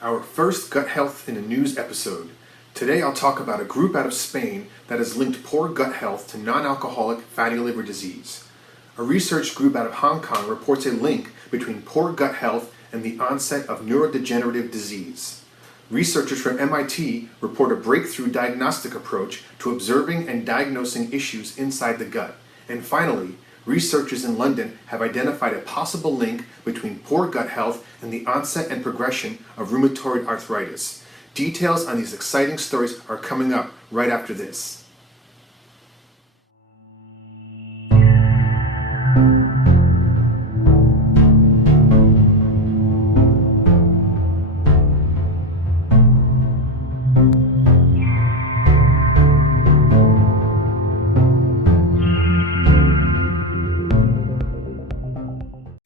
Our first gut health in a news episode. Today I'll talk about a group out of Spain that has linked poor gut health to non-alcoholic fatty liver disease. A research group out of Hong Kong reports a link between poor gut health and the onset of neurodegenerative disease. Researchers from MIT report a breakthrough diagnostic approach to observing and diagnosing issues inside the gut. And finally, researchers in London have identified a possible link between poor gut health and the onset and progression of rheumatoid arthritis. Details on these exciting stories are coming up right after this.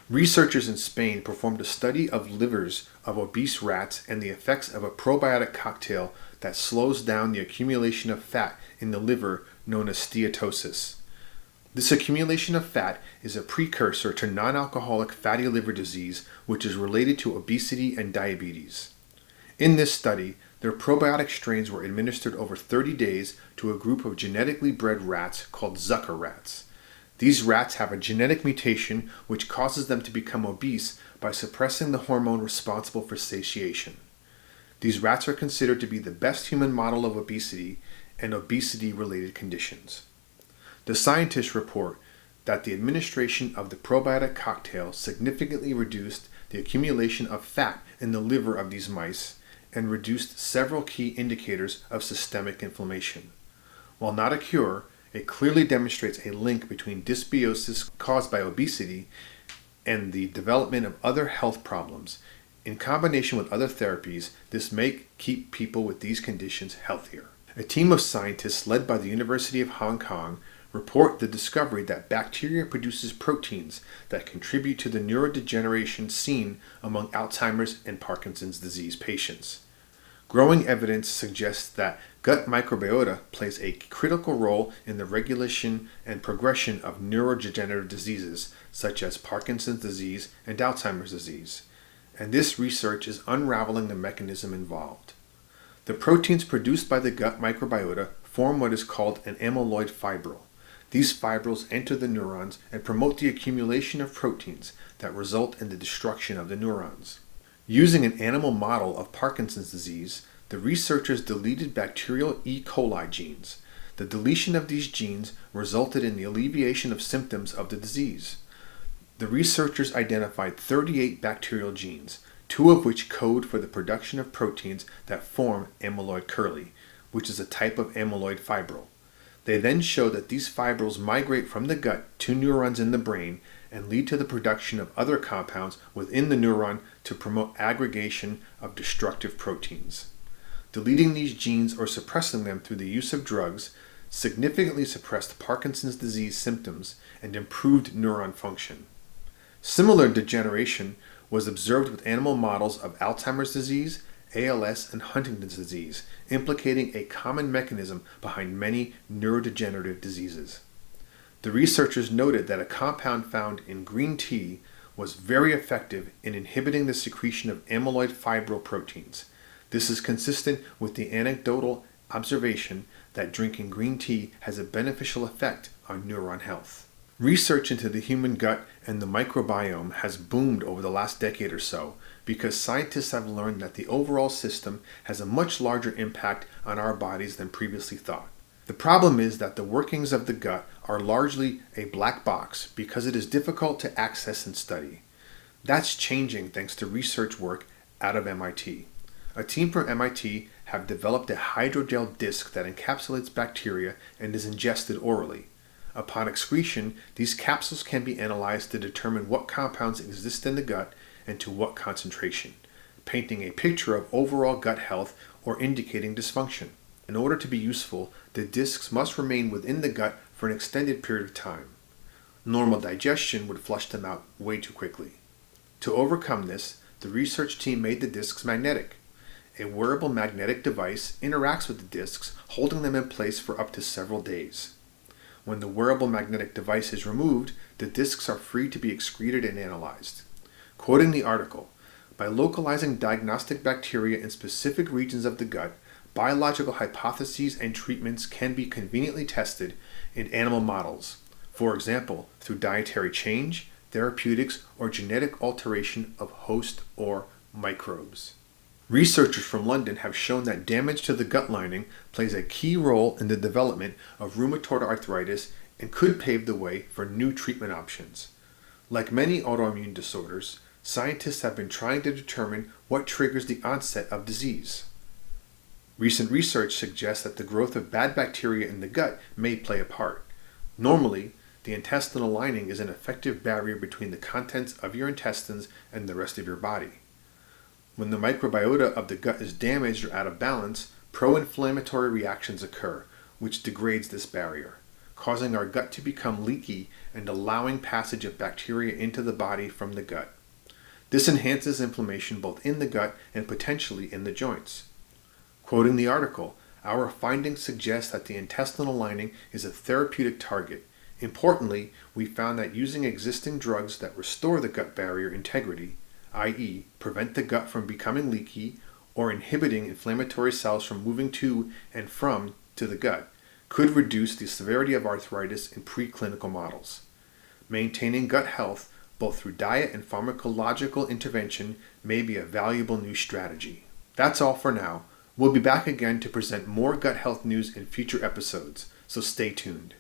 Researchers in Spain performed a study of livers of obese rats and the effects of a probiotic cocktail that slows down the accumulation of fat in the liver known as steatosis. This accumulation of fat is a precursor to non-alcoholic fatty liver disease, which is related to obesity and diabetes. In this study, their probiotic strains were administered over 30 days to a group of genetically bred rats called Zucker rats. These rats have a genetic mutation which causes them to become obese by suppressing the hormone responsible for satiation. These rats are considered to be the best human model of obesity and obesity-related conditions. The scientists report that the administration of the probiotic cocktail significantly reduced the accumulation of fat in the liver of these mice and reduced several key indicators of systemic inflammation. While not a cure, it clearly demonstrates a link between dysbiosis caused by obesity and the development of other health problems. In combination with other therapies, this may keep people with these conditions healthier. A team of scientists led by the University of Hong Kong report the discovery that bacteria produces proteins that contribute to the neurodegeneration seen among Alzheimer's and Parkinson's disease patients. Growing evidence suggests that gut microbiota plays a critical role in the regulation and progression of neurodegenerative diseases such as Parkinson's disease and Alzheimer's disease, and this research is unraveling the mechanism involved. The proteins produced by the gut microbiota form what is called an amyloid fibril. These fibrils enter the neurons and promote the accumulation of proteins that result in the destruction of the neurons. Using an animal model of Parkinson's disease, the researchers deleted bacterial E. coli genes. The deletion of these genes resulted in the alleviation of symptoms of the disease. The researchers identified 38 bacterial genes, 2 of which code for the production of proteins that form amyloid curly, which is a type of amyloid fibril. They then show that these fibrils migrate from the gut to neurons in the brain and lead to the production of other compounds within the neuron to promote aggregation of destructive proteins. Deleting these genes or suppressing them through the use of drugs significantly suppressed Parkinson's disease symptoms and improved neuron function. Similar degeneration was observed with animal models of Alzheimer's disease, ALS, and Huntington's disease, implicating a common mechanism behind many neurodegenerative diseases. The researchers noted that a compound found in green tea was very effective in inhibiting the secretion of amyloid fibril proteins. This is consistent with the anecdotal observation that drinking green tea has a beneficial effect on neuron health. Research into the human gut and the microbiome has boomed over the last decade or so because scientists have learned that the overall system has a much larger impact on our bodies than previously thought. The problem is that the workings of the gut are largely a black box because it is difficult to access and study. That's changing thanks to research work out of MIT. A team from MIT have developed a hydrogel disc that encapsulates bacteria and is ingested orally. Upon excretion, these capsules can be analyzed to determine what compounds exist in the gut and to what concentration, painting a picture of overall gut health or indicating dysfunction. In order to be useful, the discs must remain within the gut for an extended period of time. Normal digestion would flush them out way too quickly. To overcome this, the research team made the discs magnetic. A wearable magnetic device interacts with the discs, holding them in place for up to several days. When the wearable magnetic device is removed, the discs are free to be excreted and analyzed. Quoting the article, By localizing diagnostic bacteria in specific regions of the gut, biological hypotheses and treatments can be conveniently tested in animal models, for example, through dietary change, therapeutics, or genetic alteration of host or microbes. Researchers from London have shown that damage to the gut lining plays a key role in the development of rheumatoid arthritis and could pave the way for new treatment options. Like many autoimmune disorders, scientists have been trying to determine what triggers the onset of disease. Recent research suggests that the growth of bad bacteria in the gut may play a part. Normally, the intestinal lining is an effective barrier between the contents of your intestines and the rest of your body. When the microbiota of the gut is damaged or out of balance, pro-inflammatory reactions occur, which degrades this barrier, causing our gut to become leaky and allowing passage of bacteria into the body from the gut. This enhances inflammation both in the gut and potentially in the joints. Quoting the article, our findings suggest that the intestinal lining is a therapeutic target. Importantly, we found that using existing drugs that restore the gut barrier integrity, i.e., prevent the gut from becoming leaky or inhibiting inflammatory cells from moving to and from to the gut, could reduce the severity of arthritis in preclinical models. Maintaining gut health, both through diet and pharmacological intervention, may be a valuable new strategy. That's all for now. We'll be back again to present more gut health news in future episodes, so stay tuned.